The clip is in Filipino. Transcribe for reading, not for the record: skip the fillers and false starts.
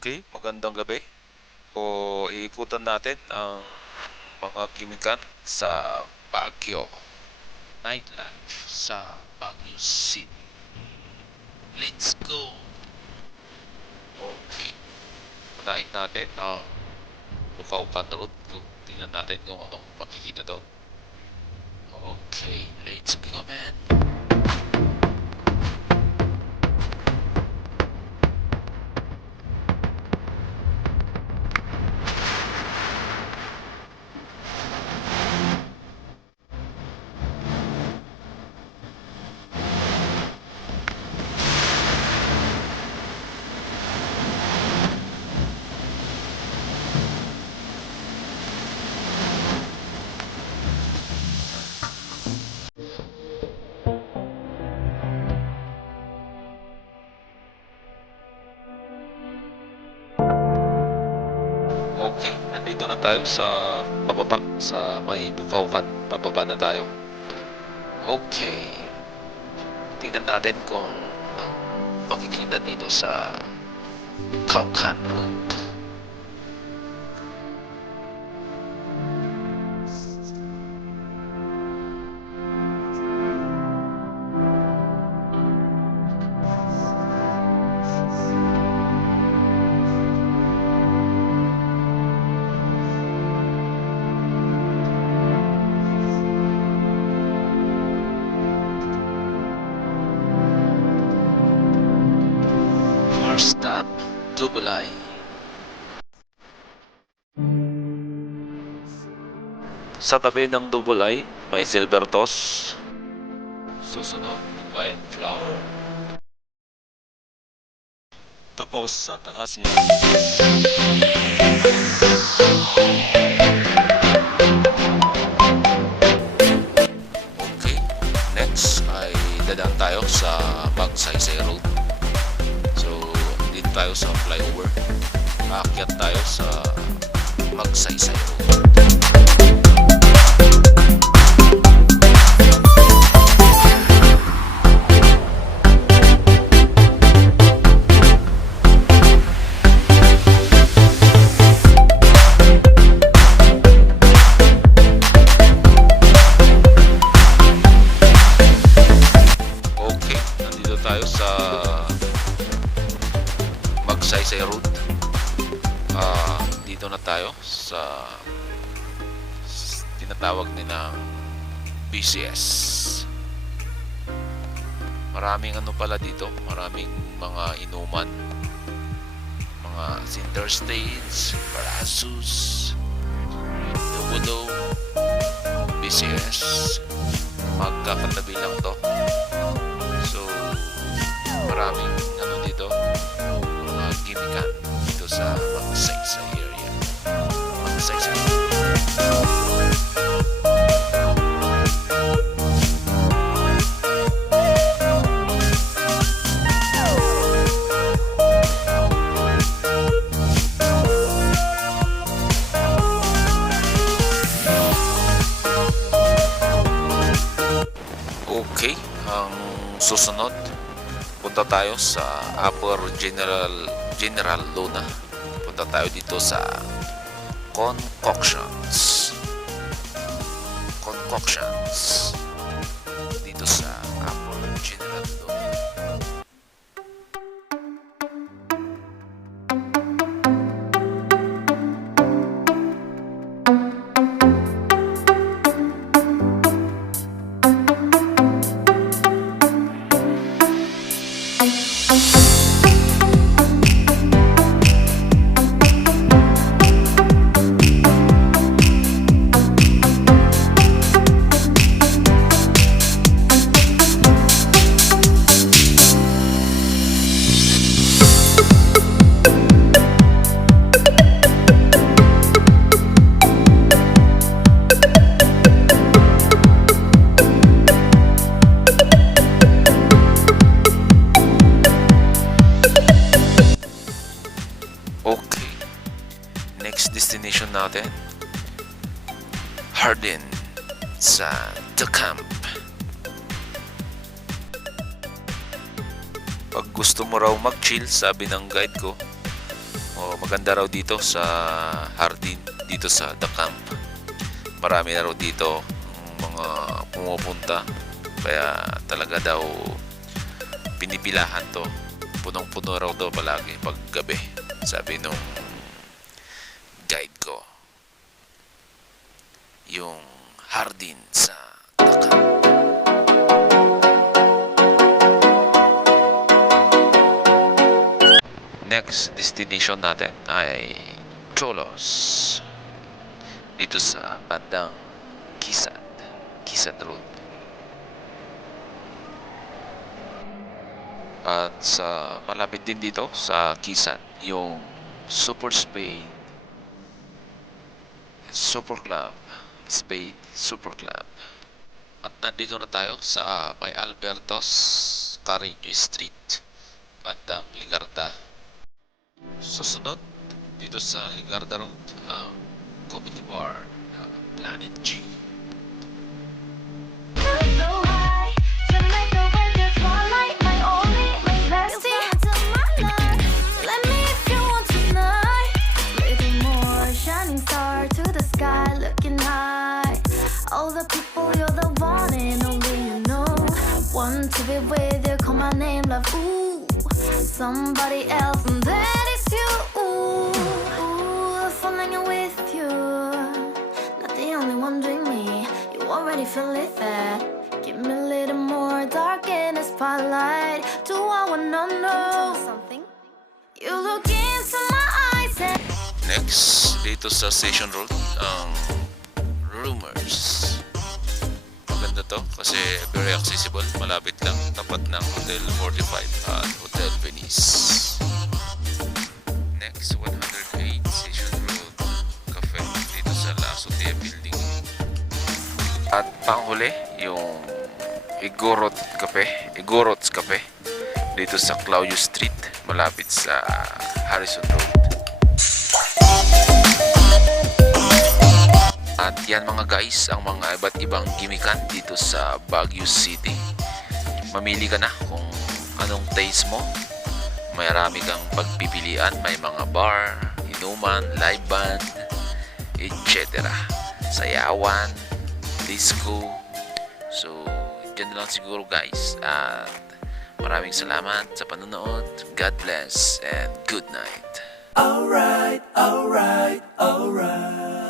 Okay, magandang gabi. Iikutan natin ang mga kimikan sa Baguio. Nightlife sa Baguio City. Let's go! Okay, unahin natin ang Bukaupan Road. Tingnan natin kung anong makikita doon. Okay, let's go, man. Okay, nandito na tayo sa pababa, sa may Bukaupan. Pababa na tayo. Okay, tingnan natin kung makikita dito sa Kaukan Road. First stop, Dubulay. Sa tabi ng Dubulay, may silver toss. Susunod, white flower. Tapos sa taas niya. Okay, next ay dadaan tayo sa Magsaysay Road. So, dito tayo sa flyover. Aakyat tayo sa Magsaysay Road. Okay, nandito tayo sa Magsaysay Road. Dito na tayo sa tinatawag nilang BCS. Maraming ano pala dito, maraming mga inuman, mga center stage, Parasus, Tubulo, BCS. Magkakatabi lang to. So, maraming ano dito, mga gimikan dito sa Magsaysay area. Magsaysay. Okay, ang susunod, punta tayo sa Upper General Luna. Punta tayo dito sa Concoctions. Dito sa Upper General Luna. Okay, next destination natin, Hardin sa The Camp. Pag gusto mo raw mag-chill, sabi ng guide ko, maganda raw dito sa Hardin, dito sa The Camp. Marami na raw dito mga pumupunta, kaya talaga daw pinipilahan to. Punong-puno raw to palagi pag gabi, sabi nung guide ko. Yung Hardin sa The Camp. Next destination natin ay Cholos, dito sa bandang Kisan Road. At sa malapit din dito sa Kisan, yung Super Spade Super Club. At nandito na tayo sa may Albertos Carreño Street, bandang Ligarda. Susunod dito sa Ligarda Road, ang Comedy Bar ng Planet G. All the people, you're the one and only you know. Want to be with you, call my name, love, ooh. Somebody else, and that is you, ooh. Falling in with you, not the only one doing me. You already feel it there. Give me a little more dark in the spotlight. Do I wanna know something? You look into my eyes and Next, dito sa Station Road, ang Rumors. Maganda to kasi very accessible, malapit lang, tapat ng Hotel 45 at Hotel Venice. Next, 108 Station Road Cafe, dito sa La Azotea Building. At panghuli, yung Igorots Cafe, dito sa Claudio Street, malapit sa Harrison Road. At yan mga guys, ang mga iba't ibang gimikan dito sa Baguio City. Mamili ka na kung anong taste mo. Marami kang pagpipilian, may mga bar, inuman, live band, etc. Sayawan, disco. So, dyan na lang siguro guys. At maraming salamat sa panonood. God bless and good night. Alright, alright, alright.